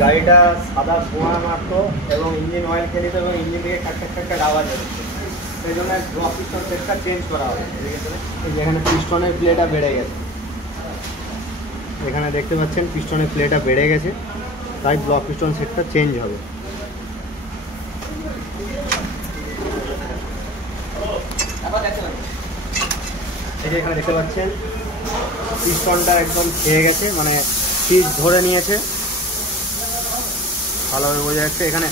গাড়িটা সাদা ধোঁয়া মারতো এবং ইঞ্জিন অয়েল খেয়ে নিত এবং ইঞ্জিন থেকে খাট আওয়াজ হচ্ছে, সেই জন্য ব্লক পিস্টন সেটটা চেঞ্জ করা হবে। যেখানে পিস্টনের প্লেটা বেড়ে গেছে, এখানে দেখতে পাচ্ছেন পিস্টনের প্লেটা বেড়ে গেছে, তাই ব্লক পিস্টন সেটটা চেঞ্জ হবে। এই যে এখানে দেখতে পাচ্ছেন পিস্টনটা একদম খেয়ে গেছে, মানে সিট ধরে নিয়েছে, ভালোভাবে বোঝা যাচ্ছে। এখানে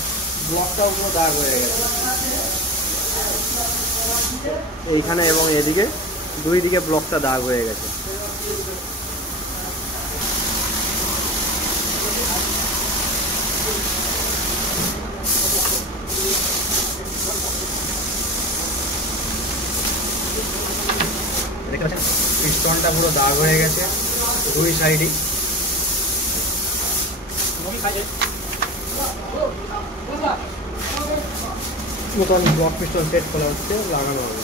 ব্লকটাও পুরো দাগ হয়ে গেছে এইখানে এবং এদিকে, দুই দিকে ব্লকটা দাগ হয়ে গেছে। দেখতে পাচ্ছেন পিস্টনটা পুরো দাগ হয়ে গেছে দুই সাইডই। নতুন ব্লক পিস্টন সেট করা হচ্ছে, লাগানো হবে।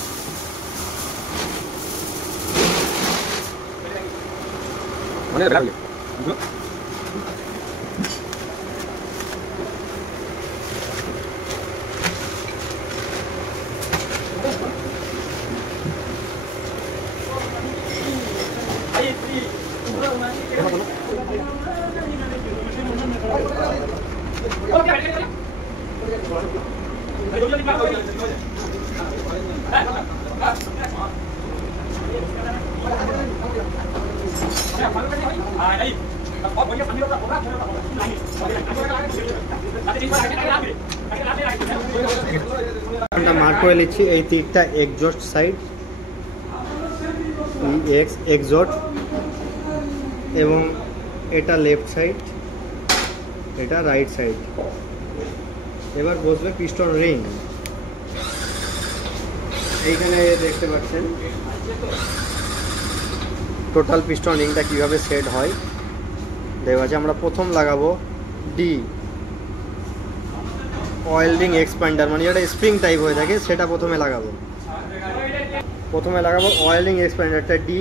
মার্ক করে নিচ্ছি, এই তিনটা এক্সজস্ট সাইড, এক্সজস্ট, এবং এটা লেফট সাইড, এটা রাইট সাইড। এবার বসবে পিস্টন রিং। এইখানে দেখতে পাচ্ছেন টোটাল পিস্টন রিংটা কীভাবে সেট হয় দেওয়া আছে। আমরা প্রথম লাগাবো ডি, অয়েল রিং এক্সপ্যান্ডার, মানে যেটা স্প্রিং টাইপ হয়ে থাকে সেটা প্রথমে লাগাবো অয়েল রিং এক্সপ্যান্ডারটা ডি।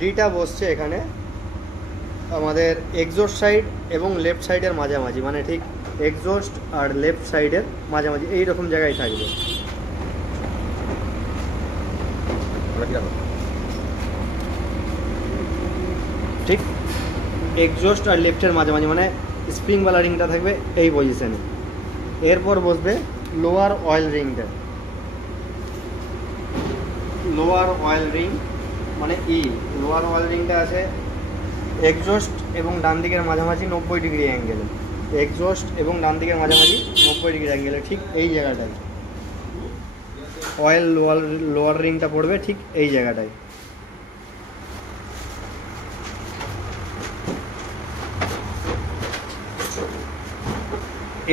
ডিটা বসছে এখানে আমাদের এক্সজস্ট সাইড এবং লেফট সাইডের মাঝামাঝি, মানে ঠিক এক্সজস্ট আর লেফট সাইডের মাঝামাঝি এইরকম জায়গায় থাকবে। ঠিক এক্সজস্ট আর লেফটের মাঝামাঝি, মানে স্প্রিংওয়ালা রিংটা থাকবে এই পজিশনে। এরপর বসবে লোয়ার অয়েল রিংটা, লোয়ার অয়েল রিং মানে ই। লোয়ার অয়েল রিংটা আছে এক্সজস্ট এবং ডান দিকের মাঝামাঝি 90 ডিগ্রি অ্যাঙ্গেলে, এক্সজস্ট এবং ডান দিকের মাঝামাঝি 90 ডিগ্রি অ্যাঙ্গেলে, ঠিক এই জায়গাটায় অয়েল লোয়ার রিংটা পড়বে, ঠিক এই জায়গাটায়।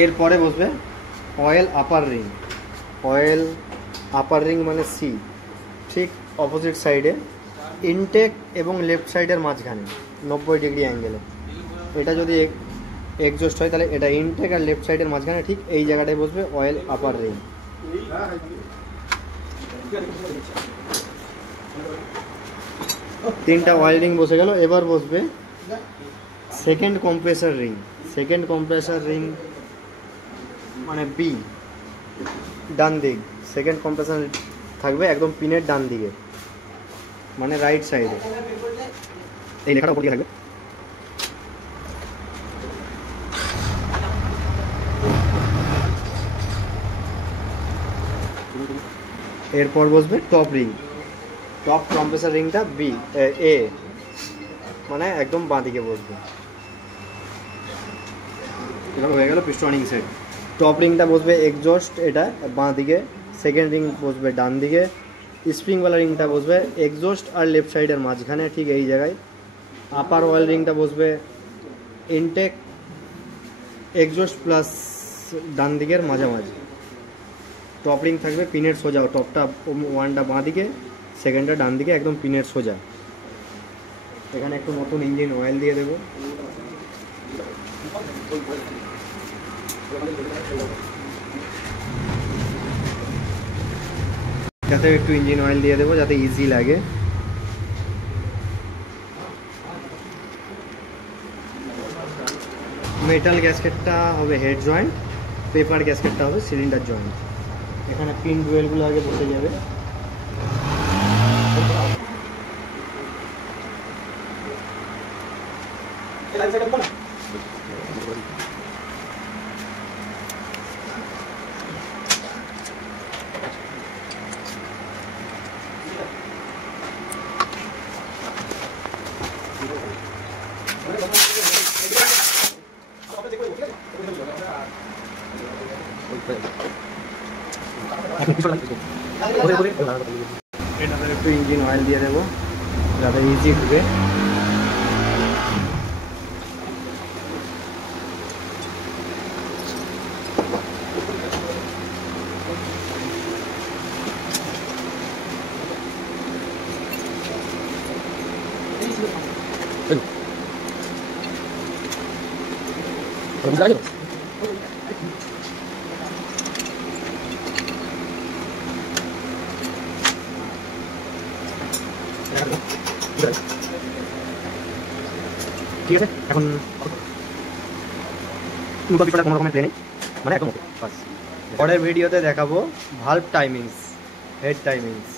এরপরে বসবে অয়েল আপার রিং, অয়েল আপার রিং মানে সি, ঠিক অপোজিট সাইডে ইনটেক এবং লেফট সাইডের মাঝখানে 90 ডিগ্রি অ্যাঙ্গেলে। এটা যদি এক্সজস্ট হয় তাহলে এটা ইনটেক আর লেফট সাইডের মাঝখানে ঠিক এই জায়গাটায় বসবে অয়েল আপার রিং। তিনটা অয়েল রিং বসে গেল। এবার বসবে second compressor ring. Second compressor ring মানে বি, ডান দিক। সেকেন্ড কম্প্রেসার থাকবে একদম পিনের ডান দিকে, মানে রাইট সাইডে। এই লেখাটা উপর দিয়ে থাকবে। এরপর বসবে টপ রিং, টপ কম্প্রেসার রিংটা বি এ, মানে একদম বাঁ দিকে বসবে। এবার হয়ে গেল পিস্টনিং সেট। টপ রিংটা বসবে এক্সজস্ট, এটা বাঁ দিকে। সেকেন্ড রিং বসবে ডান দিকে। স্প্রিংওয়ালা রিংটা বসবে এক্সজস্ট আর লেফট সাইডের মাঝখানে, ঠিক এই জায়গায়। আপার অয়েল রিংটা বসবে ইনটেক, এক্সজস্ট প্লাস ডান দিকের মাঝামাঝি। টপ রিং থাকবে পিনের সোজা, টপটা ওয়ানটা বাঁ দিকে, সেকেন্ডটা ডান দিকে, একদম পিনের সোজা। এখানে একটু নতুন ইঞ্জিন অয়েল দিয়ে দেবো। যাতে একটু ইঞ্জিন অয়েল দিয়ে দেবো যাতে ইজি লাগে। মেটাল গ্যাসকেটটা হবে হেড জয়েন্ট, পেপার গ্যাসকেটটা হবে সিলিন্ডার জয়েন্ট। এখানে পিন ডুয়েলগুলো আগে বসে যাবে। এটাতে একটু ইঞ্জিন অয়েল দিয়ে দেবো যাতে ইজি ঢুকে। ঠিক আছে, এখন নতুন পিছনে কোনো রকমের প্লে নেই, মানে একদম ওকে। বাস পরের ভিডিওতে দেখাবো ভাল্ব টাইমিংস, হেড টাইমিংস।